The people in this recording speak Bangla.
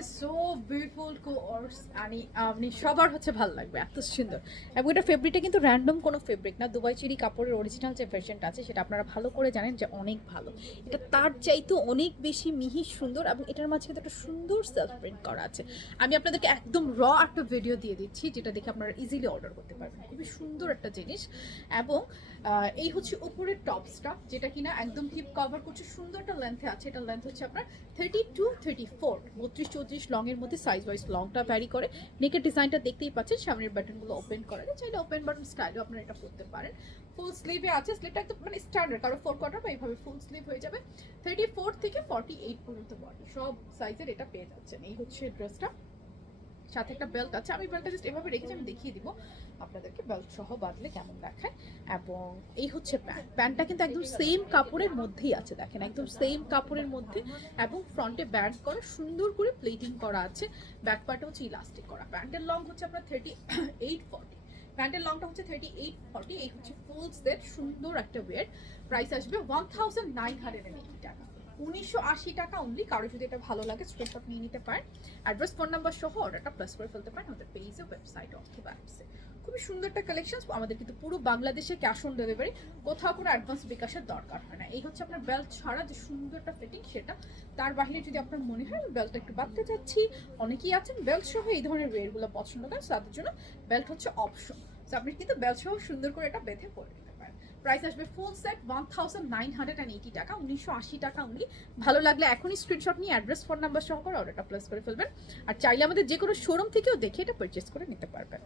ইজ সো বিউটিফুল কোর্স আপনি সবার হচ্ছে ভালো লাগবে, এত সুন্দর। এবং এটা ফেব্রিকটা কিন্তু র্যান্ডম কোনো ফেব্রিক না, দুবাই চেরি কাপড়ের অরিজিনাল যে ভার্সনটা আছে সেটা আপনারা ভালো করে জানেন যে অনেক ভালো। এটা তার চাইতে অনেক বেশি মিহি সুন্দর, এবং এটার মাঝে কিন্তু একটা সুন্দর সেলফ প্রিন্ট করা আছে। আমি আপনাদেরকে একদম একটা ভিডিও দিয়ে দিচ্ছি, যেটা দেখে আপনারা ইজিলি অর্ডার করতে পারবেন। খুবই সুন্দর একটা জিনিস। এবং এই হচ্ছে উপরের টপসটা, যেটা কিনা একদম হিপ কভার করছে, সুন্দর একটা লেন্থে আছে। এটা লেন্থ হচ্ছে আপনার 32-34, 32-34 লং এর মধ্যে সাইজ ওয়াইজ লংটা ভ্যারি করে। নেকের ডিজাইনটা দেখতেই পাচ্ছেন, সামনের বাটনগুলো ওপেন করা যায়, চাইলে ওপেন বাটন স্টাইলও আপনারা এটা করতে পারেন। ফুল স্লিভে আছে, স্লিভটা একদম মানে স্ট্যান্ডার্ড, কারণ 4 কোয়ার্টার বা এইভাবে ফুল স্লিভ হয়ে যাবে। 34 থেকে 48 পর্যন্ত বডি সব সাইজের এটা পেয়ে যাচ্ছেন। এই হচ্ছে ড্রেসটা, সাথে একটা বেল্ট আছে। আমি বেল্টটা জাস্ট এভাবে রেখেছি, আমি দেখিয়ে দিব আপনাদেরকে বেল্ট সহ বাঁধলে কেমন দেখায়। এবং এই হচ্ছে প্যান্টটা কিন্তু একদম সেম কাপড়ের মধ্যেই আছে, দেখেন একদম সেম কাপড়ের মধ্যে। এবং ফ্রন্টে ব্যান্ড করা, সুন্দর করে প্লেটিং করা আছে। ব্যাক পার্টে হচ্ছে ইলাস্টিক করা। প্যান্টের লং হচ্ছে আপনার 38-40, প্যান্টের লংটা হচ্ছে 38-40। এই হচ্ছে ফুল সেট, সুন্দর একটা ওয়ের। প্রাইস আসবে 1980 টাকা, 1980 টাকা অনলি। কারো যদি এটা ভালো লাগে স্ক্রিনশট নিয়ে নিতে পারেন। অ্যাড্রেস, ফোন নাম্বার সহ অর্ডারটা প্লেস করে ফেলতে পারেন আমাদের পেজে, ওয়েবসাইট অথবা অ্যাপসে। খুবই সুন্দর একটা কালেকশন। আমাদের কিন্তু পুরো বাংলাদেশে ক্যাশ অন ডেলিভারি, কোথাও কোনো অ্যাডভান্স বিকাশের দরকার হয় না। এই হচ্ছে আপনার বেল্ট ছাড়া যে সুন্দর একটা ফিটিং সেটা। তার বাইরে যদি আপনার মনে হয় বেল্টটা একটু বাড়তে চাচ্ছি, অনেকেই আছেন বেল্ট সহ এই ধরনের ওয়েরগুলো পছন্দ করেন, তাদের জন্য বেল্ট হচ্ছে অপশন। তো আপনি কিন্তু বেল্ট সহ সুন্দর করে এটা বেঁধে পরে নিতে পারেন। প্রাইস আসবে ফুল সেট 1980 টাকা, 1980 টাকা অনলি। ভালো লাগলে এখনই স্ক্রিনশট নিয়ে অ্যাড্রেস, ফোন নাম্বার সহ করে অর্ডারটা প্লেস করে ফেলবেন। আর চাইলে আমাদের যে কোনো শোরুম থেকেও দেখে এটা পারচেস করে নিতে পারবেন।